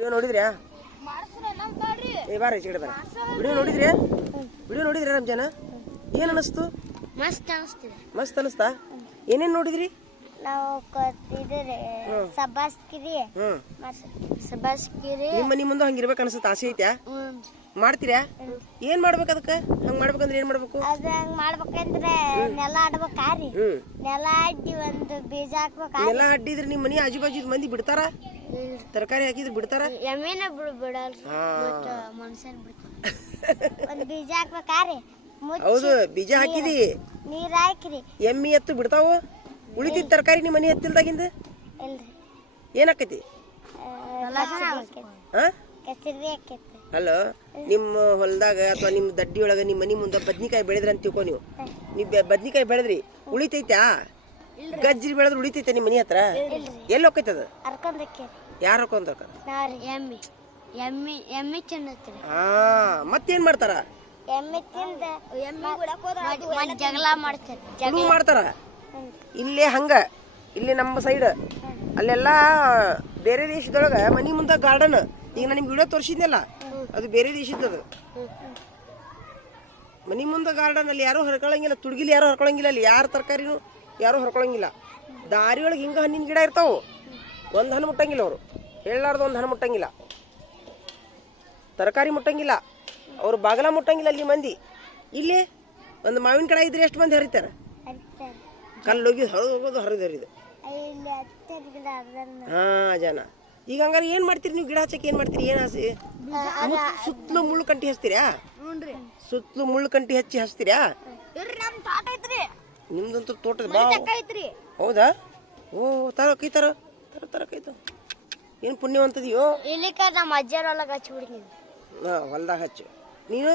Video ನೋಡಿದ್ರ್ಯಾ? ಏ ಬಾರ ಈ ಕಡೆ ಬಾರ. ವಿಡಿಯೋ ನೋಡಿದ್ರ್ಯಾ? ವಿಡಿಯೋ ನೋಡಿದ್ರ್ಯಾ ರಂಜಾನ? ಏನ್ ಅನಿಸ್ತು? ಮಸ್ತ್ ಅನಿಸ್ತಿದೆ. ಮಸ್ತ್ ಅನಿಸ್ತಾ? ಏನೇನ್ ನೋಡಿದ್ರಿ? ನಾವು ಕತ್ತಿದ್ರೆ ಸಬ್ಬಾಸ್ಕಿರಿ ಸಬ್ಬಾಸ್ಕಿರಿ ನಿಮ್ಮ ಮನಿ ಮುಂದೆ ಹಂಗಿರ್ಬೇಕು ಅನ್ಸುತ್ತೆ, ಆಸೆ ಐತ್ಯಾ? ಮಾಡ್ತೀರಾ? ಏನ್ ಮಾಡ್ಬೇಕು ಅದಕ್ಕೆ? ಹಂಗ್ ಮಾಡ್ಬೇಕಂದ್ರೆ ಏನ್ ಮಾಡ್ಬೇಕು? ಅದ ಹಂಗ್ ಮಾಡ್ಬೇಕಂದ್ರೆ ನೆಲ ಆಡ್ಬೇಕಾರಿ, ನೆಲ ಅಡ್ಡಿ ಒಂದು ಬೀಜ ಹಾಕ್ಬೇಕಾರಿ. ನೆಲ ಅಡ್ಡಿದ್ರೆ ನಿಮ್ಮ ಮನಿ ಆಜು ಬಾಜು ಮಂದಿ ಬಿಡ್ತಾರ? ತರಕಾರಿ ಹಾಕಿದ್ರೆ ಬಿಡ್ತಾರ? ಎಮ್ಮಿನ ಬಿಡಲ್ರಿ, ಮನುಷ್ಯನ್ ಬಿಡ್ತಾರ. ಒಂದ್ ಬೀಜ ಹಾಕ್ಬೇಕಾರಿ. ಹೌದು, ಬೀಜ ಹಾಕಿದಿ, ನೀರ್ ಹಾಕಿರಿ, ಎಮ್ಮಿ ಎತ್ತು ಬಿಡ್ತಾವ. ಉಳಿತಿದ್ ತರಕಾರಿ ನಿಮ್ಮ ಮನಿ ಹತ್ತಿಲ್ದಾಗಿಂದ ಇಲ್ರಿ ಏನಾಕೈತಿ? ಕಚರಿ ಹಾಕೈತಿ. ಅಲ್ಲ, ನಿಮ್ಮ ಹೊಲದಾಗ ಅಥವಾ ನಿಮ್ಮ ದಡ್ಡಿ ಒಳಗ ನಿಮ್ಮ ಮನಿ ಮುಂದೆ ಬದ್ನಿಕಾಯಿ ಬೆಳೆದ್ರಿ ಅಂತ ತಿಳ್ಕೊ. ನೀವು ಬದ್ನಿಕಾಯಿ ಬೆಳೆದ್ರಿ, ಉಳಿತೈತ್ಯಾ? ಗಜ್ರಿ ಬೆಳೆದ್ರೆ ಉಳಿತೈತೆ ನಿಮ್ಮ ಮನಿ ಹತ್ರ? ಎಲ್ಲಿ ಹೋಗ್ತೈತದ? ಯಾರು ಹಾಕೊಂತಾರ? ಎಮ್ಮಿ ತಿನ್ನತ್ರಿ. ಮತ್ತೇನ್ ಮಾಡ್ತಾರ? ಎಮ್ಮಿ ತಿಂದ ಜಗಳ ಮಾಡ್ತಾರ. ಇಲ್ಲೇ ಹಂಗ, ಇಲ್ಲಿ ನಮ್ಮ ಸೈಡ್ ಅಲ್ಲೆಲ್ಲ ಬೇರೆ ದೇಶದೊಳಗ ಮನಿ ಮುಂದ ಗಾರ್ಡನ್. ಈಗ ನಾನು ನಿಮ್ಗೆ ವಿಡಿಯೋ ತೋರಿಸಿದ್ನಲ್ಲ, ಅದು ಬೇರೆ ದೇಶದ. ಮನಿ ಮುಂದ ಗಾರ್ಡನ್ ಅಲ್ಲಿ ಯಾರು ಹರ್ಕೊಳಂಗಿಲ್ಲ, ತುಡ್ಗಿಲಿ ಯಾರು ಹರ್ಕೊಳಂಗಿಲ್ಲ, ಅಲ್ಲಿ ಯಾರ ತರಕಾರಿನೂ ಯಾರು ಹರ್ಕೊಳಂಗಿಲ್ಲ. ದಾರಿ ಒಳಗೆ ಹಿಂಗ ಹಣ್ಣಿನ ಗಿಡ ಇರ್ತಾವ, ಒಂದ್ ಹಣ್ಣು ಮುಟ್ಟಂಗಿಲ್ಲ ಅವರು, ಹೇಳಲಾರ್ದು ಒಂದ್ ಹಣ್ಣು ಮುಟ್ಟಂಗಿಲ್ಲ, ತರಕಾರಿ ಮುಟ್ಟಂಗಿಲ್ಲ, ಅವ್ರು ಬಾಗಲ ಮುಟ್ಟಂಗಿಲ್ಲ ಅಲ್ಲಿ ಮಂದಿ. ಇಲ್ಲಿ ಒಂದು ಮಾವಿನ ಕಡೆ ಇದ್ರೆ ಎಷ್ಟು ಮಂದಿ ಹರಿತಾರ? ಕಲ್ಲೋಗಿ ಹೋಗೋದು ಹರಿದು. ಹಾ ಜನ. ಈಗ ಹಂಗಾರೆ ಏನ್ ಮಾಡ್ತೀರಿ ನೀವು? ಗಿಡ ಹಚ್ಚಕ್ಕೆ ಏನ್ ಮಾಡ್ತೀರಿ? ಏನ್ ಆಸೆ? ಸುತ್ತಲೂ ಮುಳ್ಳು ಕಂಟಿ ಹಚ್ತೀರಾ? ಸುತ್ತಲೂ ಮುಳ್ಳು ಕಂಟಿ ಹಚ್ತೀರಾ? ನಿಮ್ದಂತೂ ತೋಟದ ಬಾ. ಹೌದಾ? ಓ, ಕೈ ತರ ಏನ್ ಪುಣ್ಯವಂತದಿಯೋ. ನಮ್ಮ ಅಜ್ಜರೊಳಗೆ ಹಚ್ಚಿಬಿಡ್ತೀನಿ. ಹೊಲ್ದಾಗ ಹಚ್ಚು. ನೀನು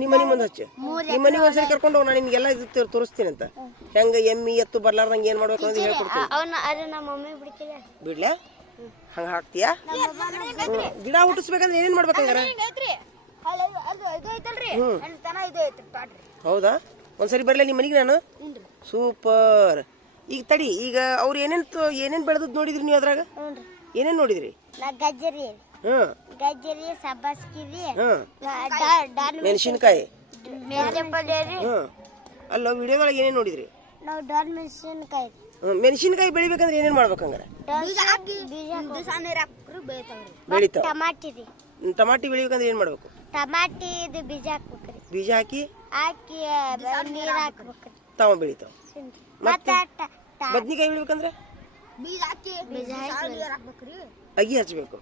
ನಿಮ್ಮ ಮನಿ ಮುಂದೆ ಹಚ್ಚು. ನಿಮ್ಮ ಮನಿ ಒಂದ್ಸರಿ ಕರ್ಕೊಂಡು ಹೋಗಿ, ನಾನು ನಿಮ್ಗೆಲ್ಲ ಇದು ತೋರಿಸ್ತೀನಿ ಅಂತ. ಹೆಂಗ ಎಮ್ಮಿ ಎತ್ತು ಬರ್ಲಾರ್ದಂಗ ಏನ್ ಮಾಡ್ಬೇಕು ಅಂತ ಹೇಳ್ಕೊಡ್ತೀನಿ. ಬಿಡ್ಲಾ? ಹಂಗ ಹಾಕ್ತೀಯಾ? ಗಿಡ ಹುಟ್ಟಿಸ್ಬೇಕಂದ್ರೆ ಏನೇನ್ ಮಾಡ್ಬೇಕಂಗಾರ? ಹೌದಾ? ಒಂದ್ಸರಿ ಬರ್ಲಾ ನಿಮ್ಮ ಮನಿಗೆ ನಾನು? ಸೂಪರ್. ಈಗ ತಡಿ, ಈಗ ಅವ್ರು ಏನೇನ್ ಬೆಳೆದ್ ನೋಡಿದ್ರಿ ನೀವು? ಅದ್ರಾಗ ಏನೇನ್ ನೋಡಿದ್ರಿ? ಗಜ್ಜರಿ, ಸಬ್ಬಾಸ್ಕಿರಿ, ಮೆಣಸಿನ್ಕಾಯಿ. ಅಲ್ಲ, ವಿಡಿಯೋದೊಳಗೆ ಏನೇನ್ ನೋಡಿದ್ರಿ? ನಾವು ಡಾಲ್ ಮೆಣಸಿನ್ಕಾಯಿ. ಮೆಣಸಿನ್ಕಾಯಿ ಬೆಳಿಬೇಕಂದ್ರೆ ಏನೇನ್ ಮಾಡ್ಬೇಕಂಗಾರ? ಬೆಳಿತಾವ. ಟಮಾಟಿ ಬೆಳಿಬೇಕಂದ್ರೆ ಏನ್ ಮಾಡ್ಬೇಕು? ಟಮಾಟಿ ಬೀಜ ಹಾಕ್ಬೇಕ್ರಿ. ಬೀಜ ಹಾಕಿ ನೀರ್ ಹಾಕ್ಬೇಕ್ರಿ. ತಾವ ಬೆಳಿತಾವ. ಮತ್ತೆ ಬದ್ನಿಕಾಯಿ ಬೆಳಿಬೇಕಂದ್ರೆ ಬೀಜ ಹಾಕಿ ಅಗಿ ಹಚ್ಬೇಕು.